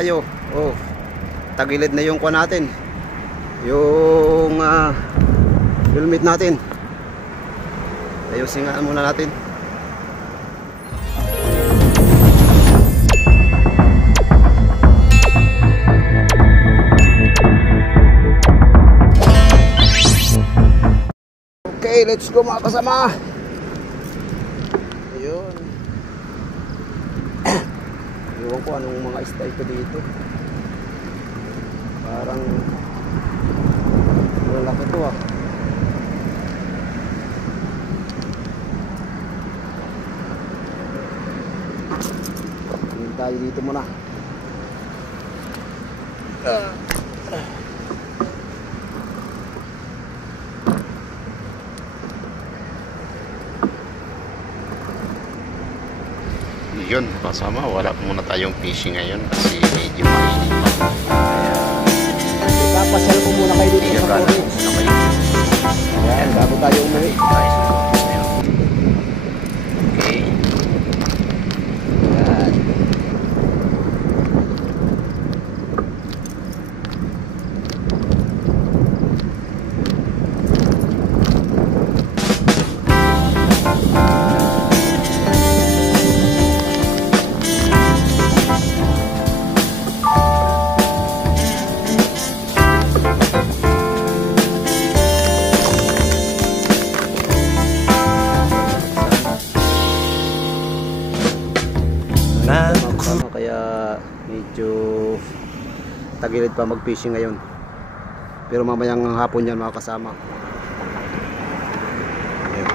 Tayo. Oh, tagilid na yung kuha natin. Yung helmet natin. Ayusin nga muna natin. Okay, let's go mga kasama. Ayun. Iwan ko anong mga isda ito dito. Parang malaki ito ah. Tingin tayo dito muna. Yun, kasama, wala muna tayong fishing ngayon kasi medyo mainit pa. Kaya ipapasyal ko muna kayo dito sa Cory. Ayan, bago tayo umuwi. Okay. Ayan. Kaya medyo tagilid pa mag-fishing ngayon. Pero mamayang hapon yan mga kasama. Ayan.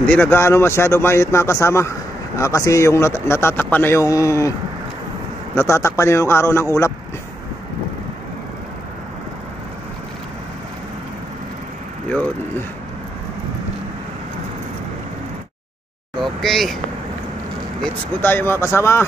Hindi nag-aano masyado mainit mga kasama. Kasi yung natatakpan na yung araw ng ulap. Yun. Okay. Let's go tayo mga kasama.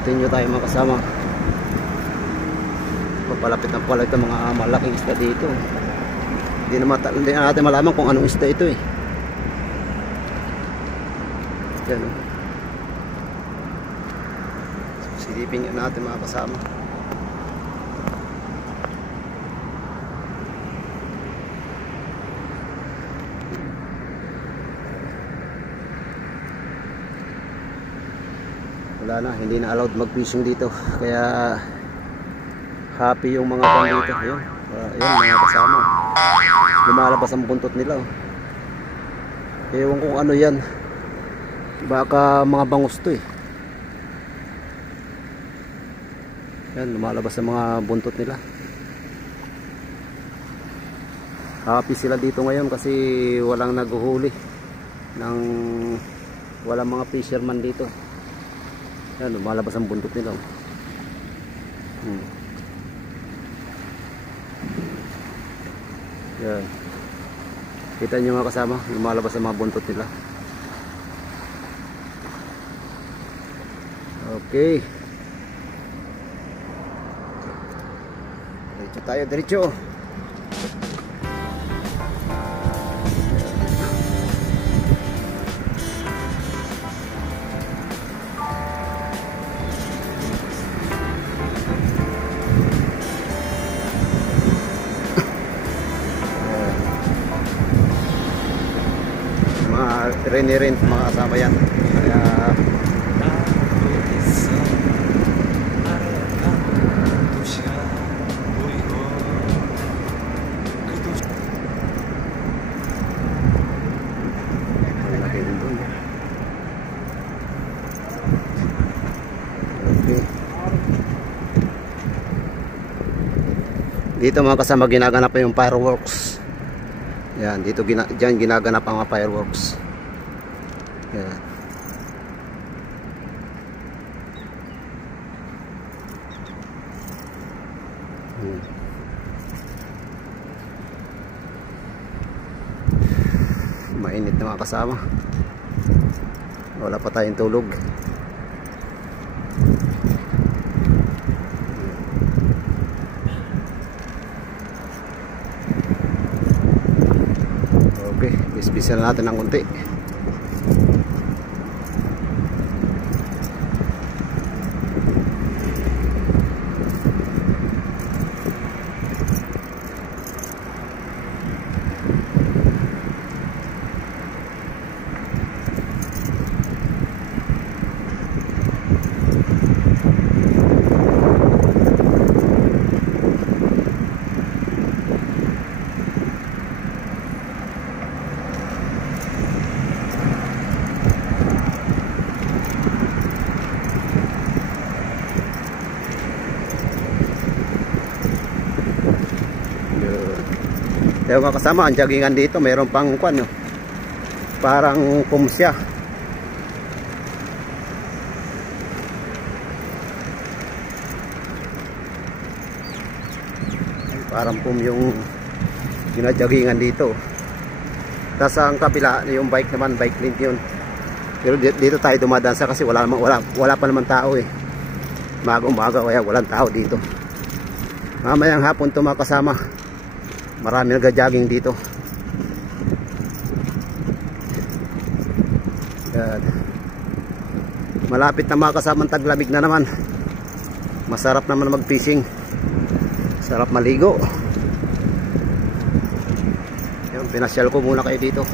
Continue tayo mga kasama. Papalapit ng palapit ng mga malaking isda dito. Hindi na natin malaman kung anong isda ito eh. Yan, oh. Silipin nga natin mga kasama. Wala na, hindi na allowed mag-fishing dito. Kaya happy yung mga pan dito. Ayun, ayun mga kasama. Lumalabas ang buntot nila. Oh. Ewan kung ano yan. Baka mga bangus to eh. Yan, lumalabas ang mga buntot nila. Happy sila dito ngayon kasi walang naghuhuli ng walang mga fisherman dito. Yan, lumalabas ang buntot nila. Yan. Kita nyo mga kasama, lumalabas ang mga buntot nila. Okay. Diretso tayo, diretso. Mga rent mga kasama yan. Kaya dito mga kasama ginaganap pa yung fireworks. Yan, dito dyan ginaganap ang mga fireworks. Yan. Mainit na mga kasama. Wala pa tayong tulog. Papasil natin ng konti. Kaya mga kasama, ang jaggingan dito mayroon pang kwan, no? Parang kumsya. Parang yung ginajaggingan dito. Tapos ang kapila, yung bike naman, bike link yun. Pero dito tayo dumadansa kasi wala pa naman tao eh. Umaga kaya walang tao dito. Mamayang hapon ito mga kasama, marami nag-jogging dito. Yan. Malapit na mga kasamang taglamig na naman. Masarap naman mag-fishing. Sarap maligo. Yan, pinasyal ko muna kayo dito.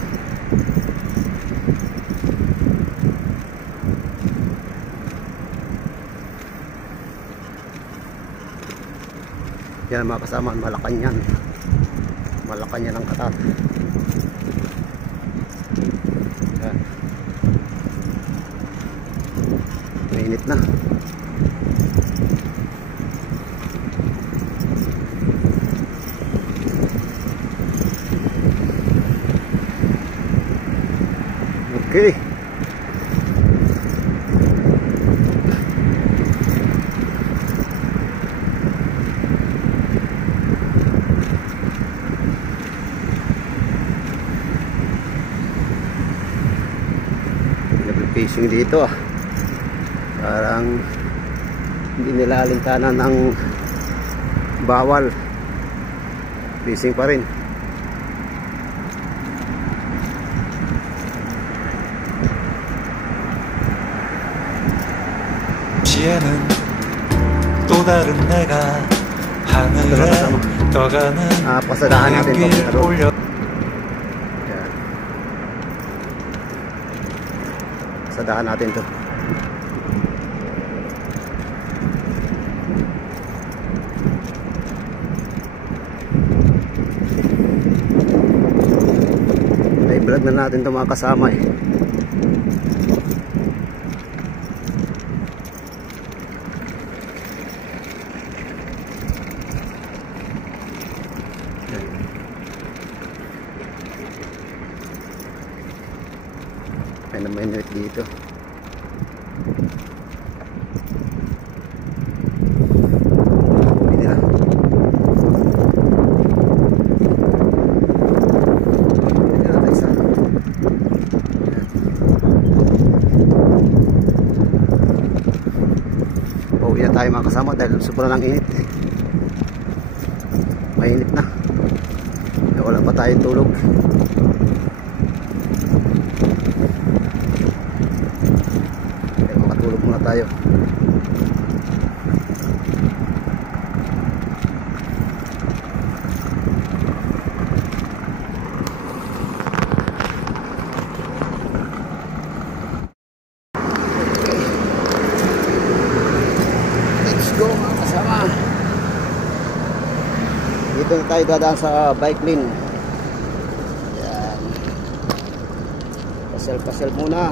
Yan mga kasama, Malacanang. Malacanang ang katat. Yan. Mainit na. Okay. Fishing dito ah. Parang hindi nila alintanan ng bawal. Fishing pa rin. 시에는 또 다른 내가 하늘에 떠가는 pasadahan natin ito. 올려 Pasadahan natin to. I-vlog na natin to mga kasama eh. Ay na may net dito. Hindi na. Hindi na isa. Pauwi na tayo mga kasama dahil sobrang lang init. Mainit na. Wala pa tayong tulog. Makatulog muna tayo. Let's go mga kasama. Dito na tayo dadaan sa bike lane. Yan. Pasel-pasel muna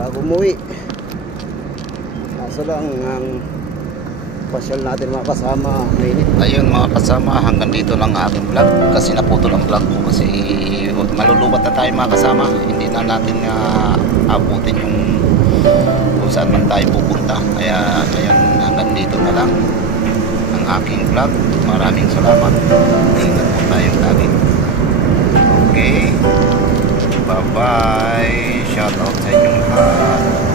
bago umuwi. Kaso lang ang pasyal natin mga kasama, mainit. Ayun mga kasama, hanggang dito lang aking vlog kasi naputol ang vlog ko kasi malulubat na tayo mga kasama. Hindi na natin abutin yung kung saan man tayo pupunta. Kaya ngayon hanggang dito na lang ang aking vlog. Maraming salamat. Ingat po tayong lagi. Okay, bye bye. Shout out sa inyong lahat.